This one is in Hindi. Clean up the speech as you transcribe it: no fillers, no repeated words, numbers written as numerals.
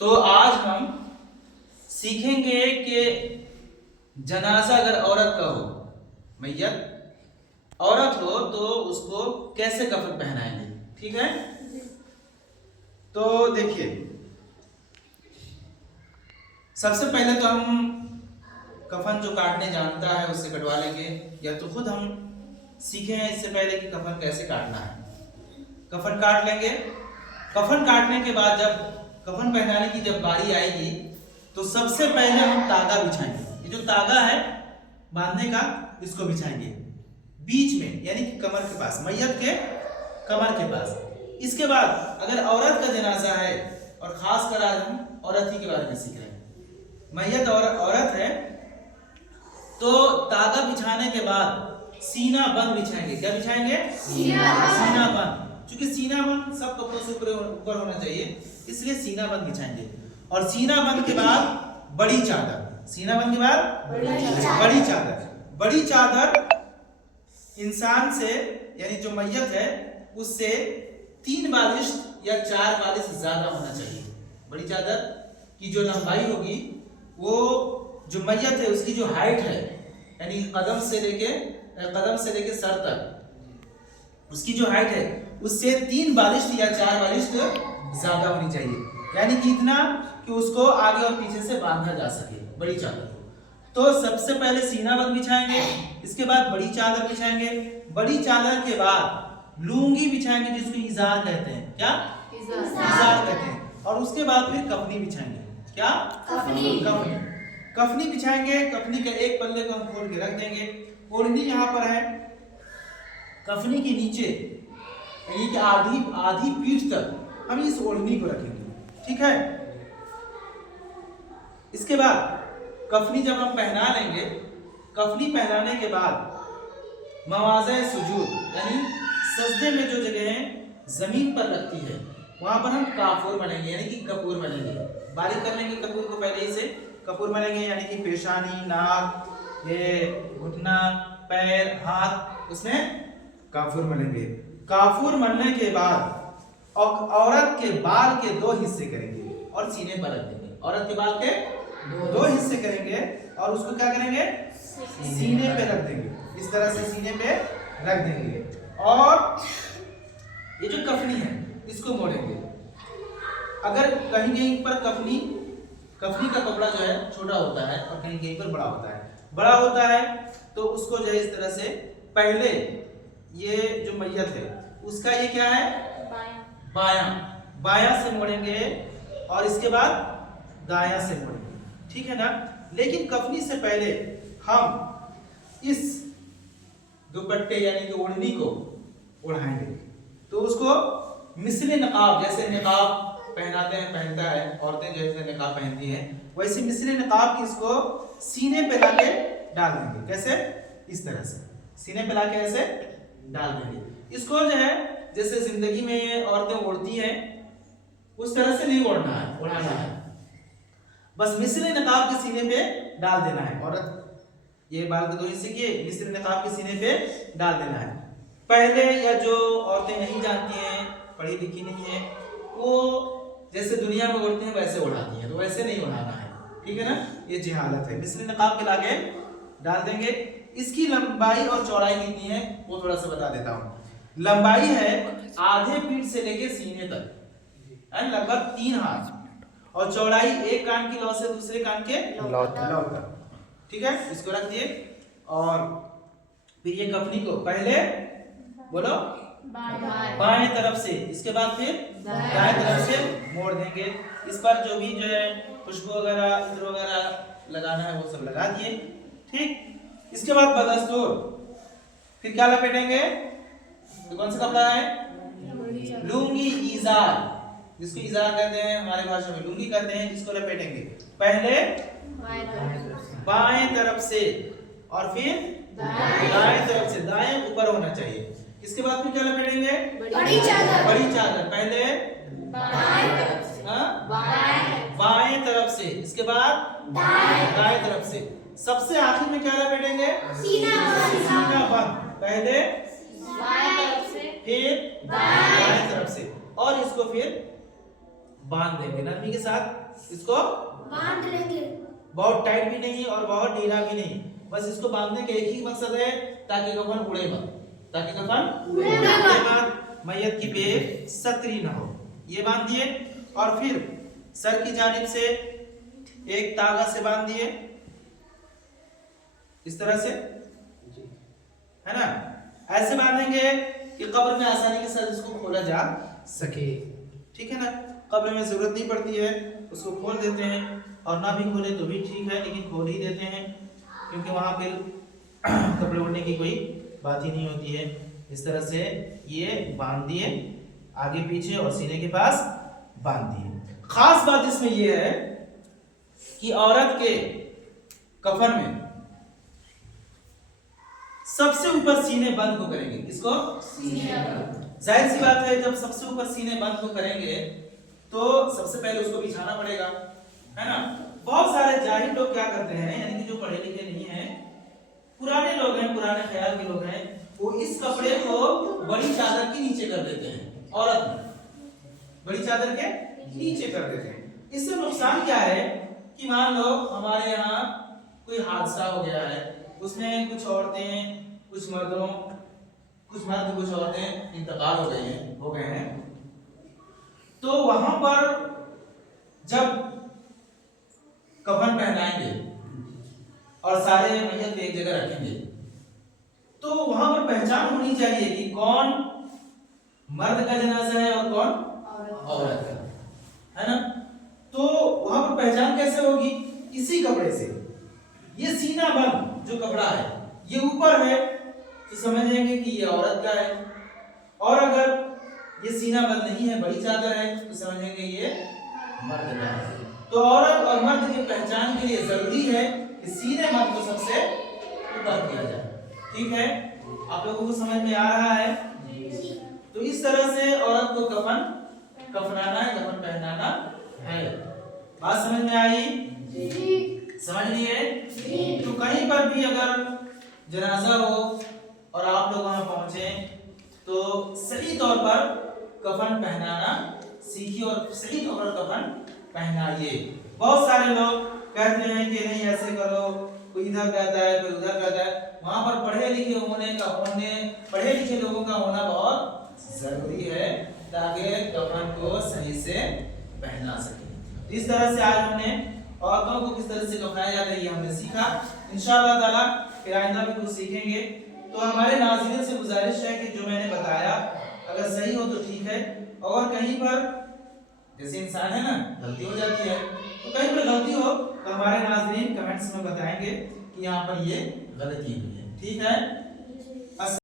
तो आज हम सीखेंगे कि जनाजा अगर औरत का हो, मैयत औरत हो तो उसको कैसे कफन पहनाएंगे। ठीक है, तो देखिए सबसे पहले तो हम कफन जो काटने जानता है उससे कटवा लेंगे, या तो खुद हम सीखे हैं इससे पहले कि कफन कैसे काटना है। कफन काट लेंगे। कफन काटने के बाद जब कफन पहनाने की जब बारी आएगी तो सबसे पहले हम तागा बिछाएंगे। ये जो तागा है बांधने का, इसको बिछाएंगे बीच में, यानी कि कमर के पास, मैयत के कमर के पास। इसके बाद अगर औरत का जनाजा है, और खासकर आज हम औरत ही के बारे में सीख रहे हैं, मैयत औरत है तो तागा बिछाने के बाद सीना बंद बिछाएंगे। क्या बिछाएंगे? सीना बंद। क्योंकि सीना बंद सब कपड़ों से ऊपर होना चाहिए, इसलिए सीना बंद बिछाएंगे। और सीना बंद के बाद बड़ी चादर, सीना बंद के बाद बड़ी चादर। बड़ी चादर इंसान से, यानी जो मैयत है उससे 3 बालिश या 4 बालिश ज्यादा होना चाहिए। बड़ी चादर की जो लंबाई होगी, वो जो मैयत है उसकी जो हाइट है, यानी कदम से लेके सर तक उसकी जो हाइट है उससे 3 बालिश या 4 बालिश ज्यादा होनी चाहिए, यानी कि इतना कि उसको आगे और पीछे से बांधा जा सके बड़ी चादर को। तो सबसे पहले सीना बंद बिछाएंगे, इसके बाद बड़ी चादर बिछाएंगे। बड़ी चादर के बाद लुंगी बिछाएंगे, जिसको इजार कहते हैं। क्या? इजार कहते हैं। और उसके बाद फिर कफनी बिछाएंगे। क्या? कफनी बिछाएंगे। कफनी के एक पल्ले को हम खोल के रख देंगे। ओढ़नी यहाँ पर है, कफनी के नीचे यानी कि आधी पीठ तक हम इस ओढ़नी को रखेंगे। ठीक है, इसके बाद कफनी जब हम पहना लेंगे, कफनी पहनाने के बाद मवाज़े सुजूद, यानी सजदे में जो जगह जमीन पर लगती है वहां पर हम काफूर बनेंगे, यानी कि कपूर बनेंगे। बारीक कर लेंगे कपूर को पहले ही से। कपूर बनेंगे यानी कि पेशानी, नाक, ये घुटना, पैर, हाथ, उसमें काफूर बनेंगे। काफूर बनने के बाद औरत के बाल के 2 हिस्से करेंगे और सीने पर रख देंगे। औरत के बाल के 2 हिस्से करेंगे और उसको क्या करेंगे? सीने पे रख देंगे। इस तरह से सीने पे रख देंगे। और ये जो कफनी है इसको मोड़ेंगे। अगर कहीं पर कफनी का कपड़ा जो है छोटा होता है और कहीं पर बड़ा होता है तो उसको जो है इस तरह से पहले ये जो मैयत है उसका ये क्या है? बायां से मोड़ेंगे और इसके बाद दायां से मोड़ेंगे। ठीक है ना? लेकिन कफनी से पहले हम इस दुपट्टे यानी कि ओढ़नी को ओढ़ाएंगे। तो उसको मिसले नकाब, जैसे निकाब पहनता है औरतें, जैसे निकाब पहनती हैं, वैसे मिसले नकाब की इसको सीने पे लाके डाल देंगे। कैसे? इस तरह से सीने पे लाके ऐसे डाल देंगे। इसको जो है जैसे जिंदगी में औरतें ओढ़ती हैं उस तरह से नहीं ओढ़ाना है, बस मिसले नकाब के सीने पे डाल देना है। औरत ये बाल के 2 हिस्से किए, मिसले नकाब के सीने पे डाल देना है। पहले या जो औरतें नहीं जानती हैं, पढ़ी लिखी नहीं है, वो जैसे दुनिया में ओढ़ते हैं वैसे ओढ़ाती हैं, तो वैसे नहीं ओढ़ाना है। ठीक है ना? ये जहालत है। मिसले नकाब के लाके डाल देंगे। इसकी लंबाई और चौड़ाई कितनी है वो थोड़ा सा बता देता हूँ। लंबाई है आधे पीठ से लेके सीने तक, लगभग 3 हाथ, और चौड़ाई एक कान की लौ से दूसरे कान के लौ तक। ठीक है, इसको रख दिए। और फिर ये कफनी को पहले बोलो बाएं तरफ से, इसके बाद फिर दाएं तरफ से मोड़ देंगे। इस पर जो भी जो है खुशबू वगैरह, इत्र वगैरह लगाना है वो सब लगा दिए। ठीक, इसके बाद बदस्तूर फिर क्या लपेटेंगे? तो कौन सा कपड़ा है? लुंगी, इजार, जिसको इजार कहते हैं, हमारे भाषा में लुंगी कहते हैं। इसको लपेटेंगे पहले बाएं तरफ से और फिर दाएं तरफ से। दाएं ऊपर होना चाहिए। इसके बाद फिर क्या लपेटेंगे? बड़ी चादर पहले बाएं तरफ से, इसके बाद दाएं तरफ से। सबसे आखिर में क्या लपेटेंगे? सीना बंद। पहले बाएं तरफ से, फिर दाएं तरफ से, और इसको फिर बांध देंगे, नरमी के साथ इसको बांध लेंगे। बहुत टाइट भी नहीं और बहुत ढीला भी नहीं, बस इसको बांधने का एक ही मकसद है ताकि कफन उड़े मत, ताकि कफन उड़े मत। मैयत की बेसतरी ना हो। ये बांध दिए और फिर सर की जानिब से एक तागा से बांध दिए इस तरह से, है ना। ऐसे बांधेंगे कि कब्र में आसानी के साथ इसको खोला जा सके, ठीक है ना। कब्र में जरूरत नहीं पड़ती है, उसको खोल देते हैं, और ना भी खोले तो भी ठीक है, लेकिन खोल ही देते हैं क्योंकि वहां फिर कपड़े उड़ने की कोई बात ही नहीं होती है। इस तरह से ये बांध दिए, आगे पीछे और सीने के पास बांध दिए। खास बात इसमें यह है कि औरत के कफन में सबसे ऊपर सीने बंद को करेंगे। किसको? जाहिर सी बात है, जब सबसे ऊपर सीने बंद को करेंगे तो सबसे पहले उसको बिछाना पड़ेगा, है ना। बहुत सारे जाहिल लोग क्या करते हैं, यानी कि जो पढ़े लिखे नहीं हैं, पुराने लोग हैं, पुराने ख्याल के लोग हैं, वो इस कपड़े को बड़ी चादर के नीचे कर देते हैं। औरत में बड़ी चादर के नीचे कर देते हैं। इससे नुकसान क्या है कि मान लो हमारे यहाँ कोई हादसा हो गया है, उसमें कुछ औरतें, कुछ मर्दों, कुछ मर्द, कुछ औरतें इंतकाल हो गए हैं, तो वहां पर जब कफन पहनाएंगे और सारे मैयत एक जगह रखेंगे, तो वहां पर पहचान होनी चाहिए कि कौन मर्द का जनाजा है और कौन औरत का, है ना। तो वहां पर पहचान कैसे होगी? इसी कपड़े से। ये सीना बंद जो कपड़ा है ये ऊपर है तो समझेंगे कि ये औरत का है, और अगर ये सीना बंद नहीं है, बड़ी चादर है, तो समझेंगे ये मर्द का है। तो औरत और मर्द की पहचान के लिए जरूरी है कि सीने बंद को सबसे ऊपर किया जाए, ठीक है। आप लोगों को समझ में आ रहा है? तो इस तरह से औरत को कफनाना है, कफन पहनाना है। बात समझ में आई? समझ लिए? तो कहीं पर भी अगर जनाजा हो और आप लोग वहां पहुंचे तो सही तौर पर कफन पहनाना सीखिए और सही तौर पर कफन पहनाइए। बहुत सारे लोग कहते हैं कि नहीं ऐसे करो, कोई इधर कहता है, कोई उधर कहता है। वहां पर पढ़े लिखे लोगों का होना बहुत जरूरी है ताकि कफन को सही से पहना सके। इस तरह से आज हमने औरतों को किस तरह से कफनाया जाता है ये हमने सीखा। इंशाअल्लाह ताला फिर आइंदा भी कुछ सीखेंगे। तो हमारे नाज़रीन से गुजारिश है कि जो मैंने बताया अगर सही हो तो ठीक है, और कहीं पर जैसे इंसान है ना, गलती हो जाती है, तो कहीं पर गलती हो तो हमारे नाज़रीन कमेंट्स में बताएंगे कि यहाँ पर ये गलती हुई है, ठीक है।